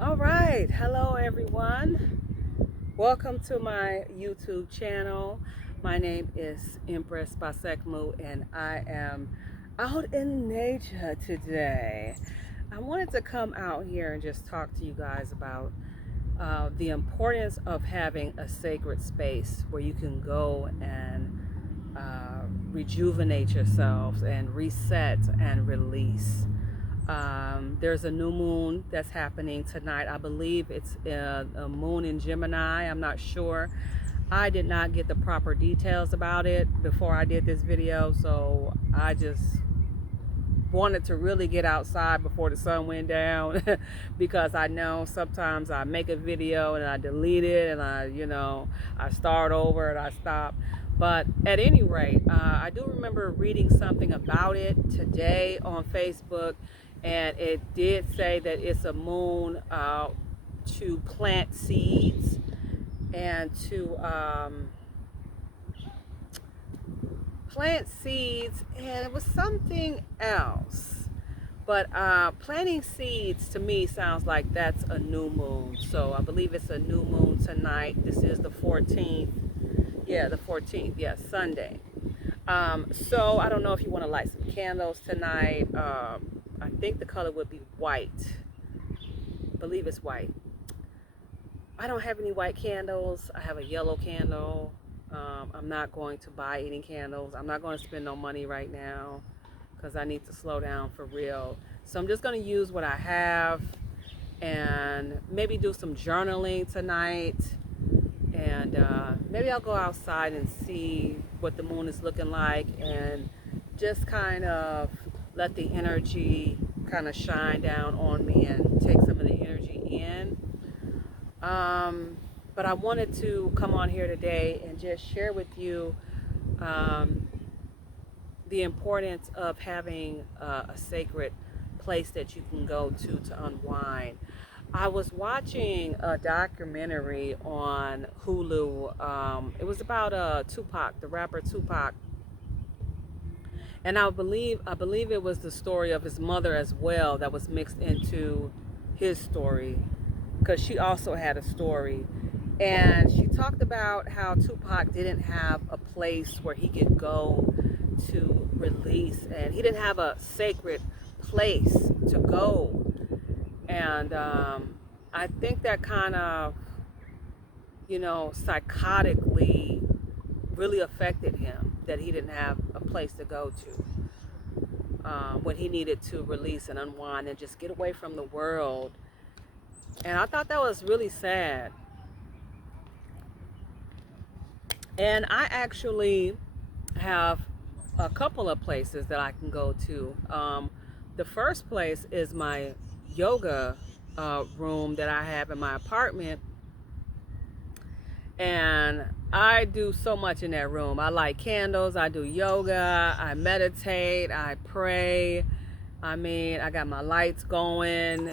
All right. Hello, everyone. Welcome to my YouTube channel. My name is Empress Basekmu, and I am out in nature today. I wanted to come out here and just talk to you guys about the importance of having a sacred space where you can go and rejuvenate yourselves and reset and release. There's a new moon that's happening tonight. I believe it's a moon in Gemini. I'm not sure. I did not get the proper details about it before I did this video, so I just wanted to really get outside before the sun went down because I know sometimes I make a video and I delete it and I start over and I stop. But at any rate, I do remember reading something about it today on Facebook, and it did say that it's a moon to plant seeds and to plant seeds, and it was something else. But planting seeds to me sounds like that's a new moon. So I believe it's a new moon tonight. This is the 14th. Yeah, the 14th. Yes, Sunday. So I don't know if you want to light some candles tonight. I think the color would be white. I believe it's white. I don't have any white candles. I have a yellow candle. I'm not going to buy any candles. I'm not going to spend no money right now because I need to slow down for real. So I'm just going to use what I have and maybe do some journaling tonight. And maybe I'll go outside and see what the moon is looking like and just kind of let the energy kind of shine down on me and take some of the energy in. But I wanted to come on here today and just share with you um, the importance of having a sacred place that you can go to unwind. I was watching a documentary on Hulu. It was about Tupac, the rapper Tupac, and I believe it was the story of his mother as well that was mixed into his story, because she also had a story. And she talked about how Tupac didn't have a place where he could go to release, and he didn't have a sacred place to go. And I think that kind of, psychotically really affected him, that he didn't have a place to go to when he needed to release and unwind and just get away from the world. And I thought that was really sad. And I actually have a couple of places that I can go to. The first place is my yoga room that I have in my apartment. And I do so much in that room. I light candles, I do yoga, I meditate, I pray. I mean, I got my lights going,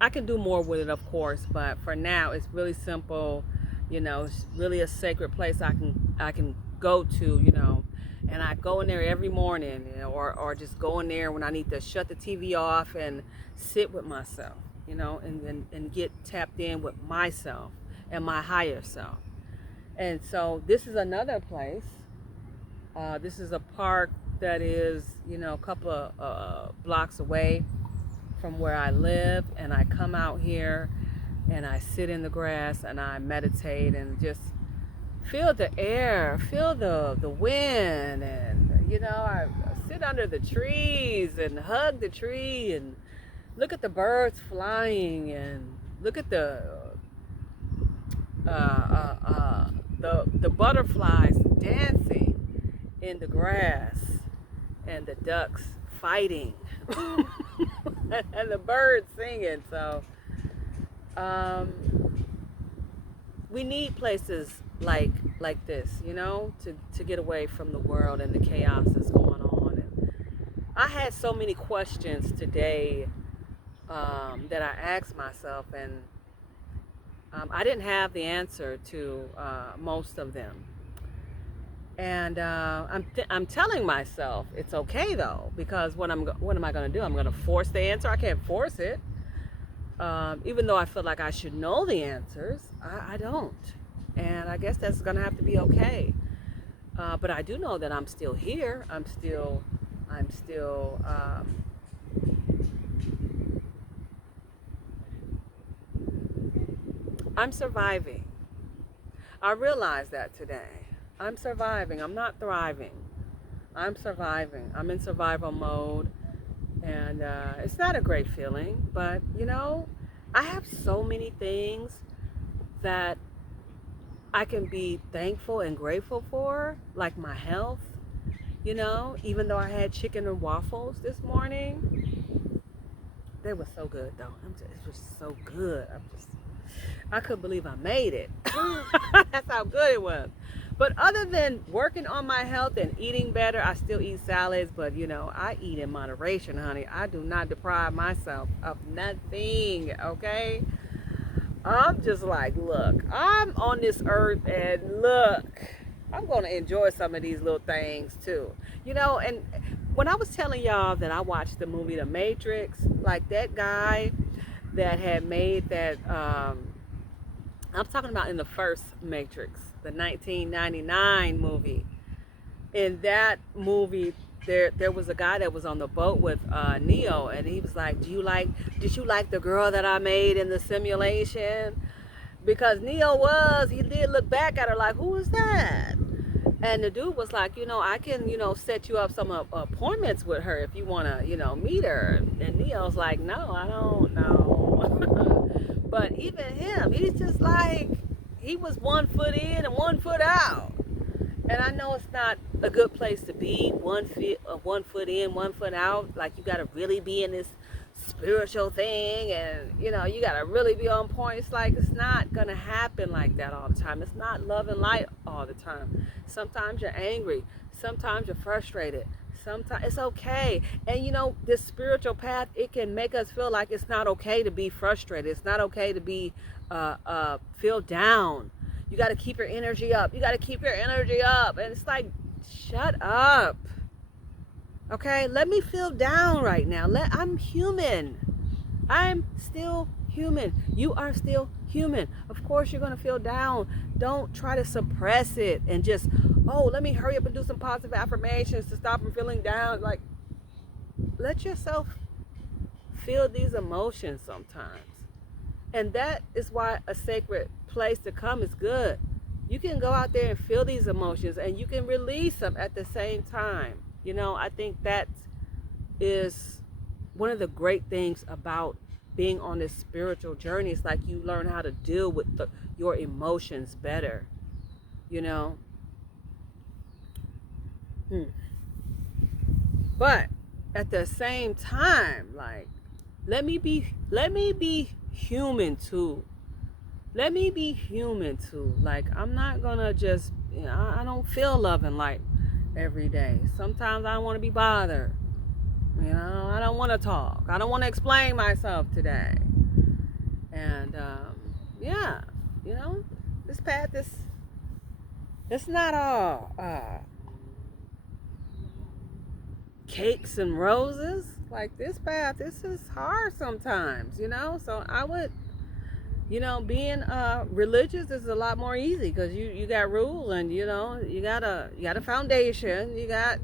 I can do more with it, of course, but for now, it's really simple. It's really a sacred place I can go to, and I go in there every morning, or just go in there when I need to shut the TV off and sit with myself, and get tapped in with myself and my higher self. And so this is another place. This is a park that is, a couple of blocks away from where I live. And I come out here and I sit in the grass and I meditate and just feel the air, feel the wind. And, I sit under the trees and hug the tree and look at the birds flying and look at uh, uh, uh, the butterflies dancing in the grass and the ducks fighting and the birds singing. So um, we need places like this, to get away from the world and the chaos that's going on. And I had so many questions today that I asked myself, and I didn't have the answer to most of them. And I'm telling myself it's okay though, because what am I going to do? I'm going to force the answer. I can't force it. Even though I feel like I should know the answers, I don't. And I guess that's going to have to be okay. But I do know that I'm still here. I'm surviving. I realized that today. I'm surviving. I'm not thriving. I'm surviving. I'm in survival mode. And it's not a great feeling. But, I have so many things that I can be thankful and grateful for, like my health. Even though I had chicken and waffles this morning, they were so good though. It was so good. I couldn't believe I made it. That's how good it was. But other than working on my health and eating better, I still eat salads, but I eat in moderation, honey. I do not deprive myself of nothing, okay? I'm just like, look, I'm on this earth and look, I'm going to enjoy some of these little things too. And when I was telling y'all that I watched the movie The Matrix, like that guy that had made that, I'm talking about in the first Matrix, the 1999 movie. In that movie, there was a guy that was on the boat with Neo, and he was like, did you like the girl that I made in the simulation? Because he did look back at her like, who is that? And the dude was like, I can, set you up some appointments with her if you want to, meet her. And Neo's like, no, I don't know. But even him, he's just like, he was 1 foot in and 1 foot out. And I know it's not a good place to be, 1 foot in, 1 foot out. Like, you got to really be in this spiritual thing, and you got to really be on point. It's like, it's not going to happen like that all the time. It's not love and light all the time. Sometimes you're angry. Sometimes you're frustrated. Sometimes it's okay. And this spiritual path, it can make us feel like it's not okay to be frustrated. It's not okay to be feel down. You got to keep your energy up. You got to keep your energy up. And it's like, shut up. Okay, let me feel down right now. I'm human. I'm still human. You are still human. Of course you're going to feel down. Don't try to suppress it and just, let me hurry up and do some positive affirmations to stop from feeling down. Like, let yourself feel these emotions sometimes. And that is why a sacred place to come is good. You can go out there and feel these emotions, and you can release them at the same time. I think that is one of the great things about being on this spiritual journey. It's like you learn how to deal with your emotions better. But at the same time, like, let me be human too. Let me be human too. Like, I'm not gonna just, I don't feel love and light every day. Sometimes I don't want to be bothered. I don't want to talk. I don't want to explain myself today. And yeah, this path is, it's not all cakes and roses. Like, this path, this is hard sometimes, so I would, being religious is a lot more easy, because you got rule, and you got a foundation, you got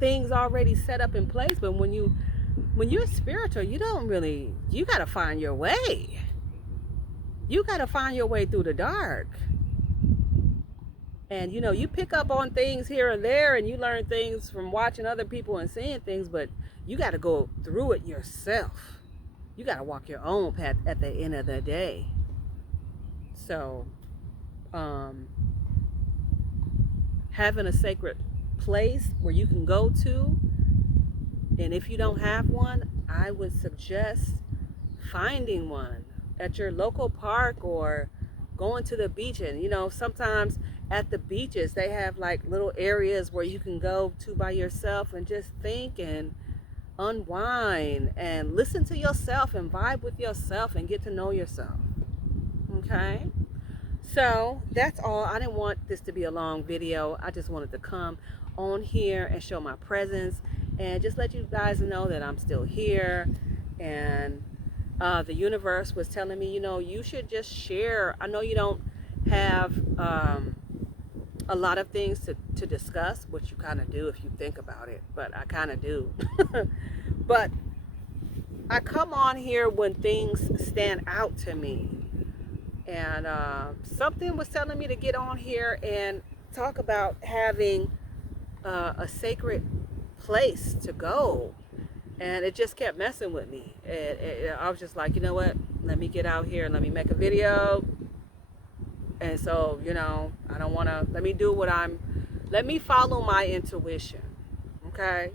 things already set up in place. But when you're spiritual, you got to find your way. You got to find your way through the dark. And you pick up on things here and there, and you learn things from watching other people and seeing things, but you got to go through it yourself. You got to walk your own path at the end of the day. So, having a sacred place where you can go to, and if you don't have one, I would suggest finding one at your local park, or going to the beach. And sometimes at the beaches they have like little areas where you can go to by yourself and just think and unwind and listen to yourself and vibe with yourself and get to know yourself. Okay, so that's all. I didn't want this to be a long video. I just wanted to come on here and show my presence and just let you guys know that I'm still here. And The universe was telling me, you should just share. I know you don't have a lot of things to discuss, which you kind of do if you think about it, but I kind of do. But I come on here when things stand out to me. And something was telling me to get on here and talk about having a sacred place to go. And it just kept messing with me. I was just like, you know what? Let me get out here and let me make a video. And so, I don't want to, let me follow my intuition. Okay?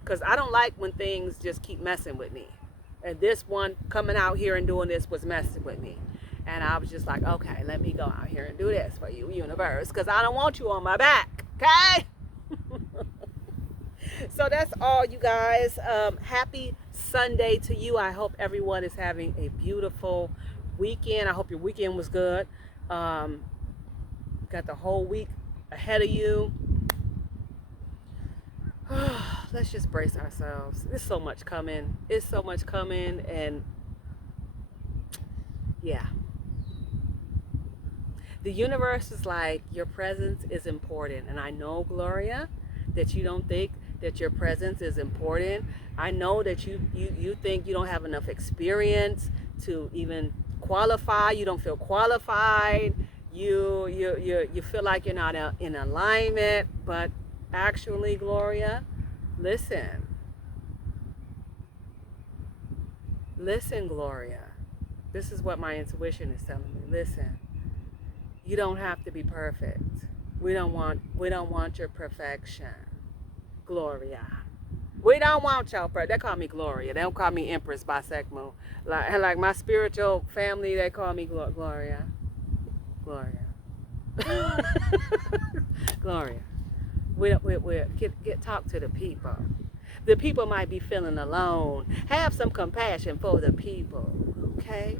Because I don't like when things just keep messing with me. And this one coming out here and doing this was messing with me. And I was just like, okay, let me go out here and do this for you, universe. Because I don't want you on my back. Okay? So that's all, you guys. Happy Sunday to you. I hope everyone is having a beautiful weekend. I hope your weekend was good. Got the whole week ahead of you. Let's just brace ourselves. There's so much coming. It's so much coming. And yeah. The universe is like, your presence is important. And I know, Gloria, that you don't think that your presence is important. I know that you think you don't have enough experience to even qualify. You don't feel qualified. You feel like you're not in alignment. But actually, Gloria, listen. Listen, Gloria. This is what my intuition is telling me. Listen. You don't have to be perfect. We don't want your perfection. Gloria. We don't want your perfect. They call me Gloria. They don't call me Empress by Sekhmet. Like my spiritual family, they call me Gloria. Gloria. Gloria. We get talk to the people. The people might be feeling alone. Have some compassion for the people. Okay?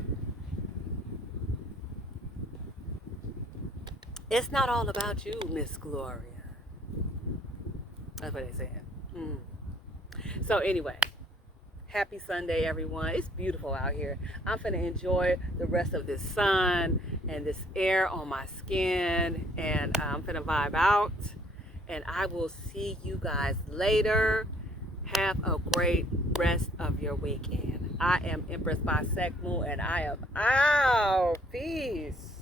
It's not all about you, Miss Gloria. That's what they said. So anyway, happy Sunday, everyone. It's beautiful out here. I'm finna enjoy the rest of this sun and this air on my skin, and I'm finna vibe out. And I will see you guys later. Have a great rest of your weekend. I am Empress by Sekhmet, and I am out. Peace.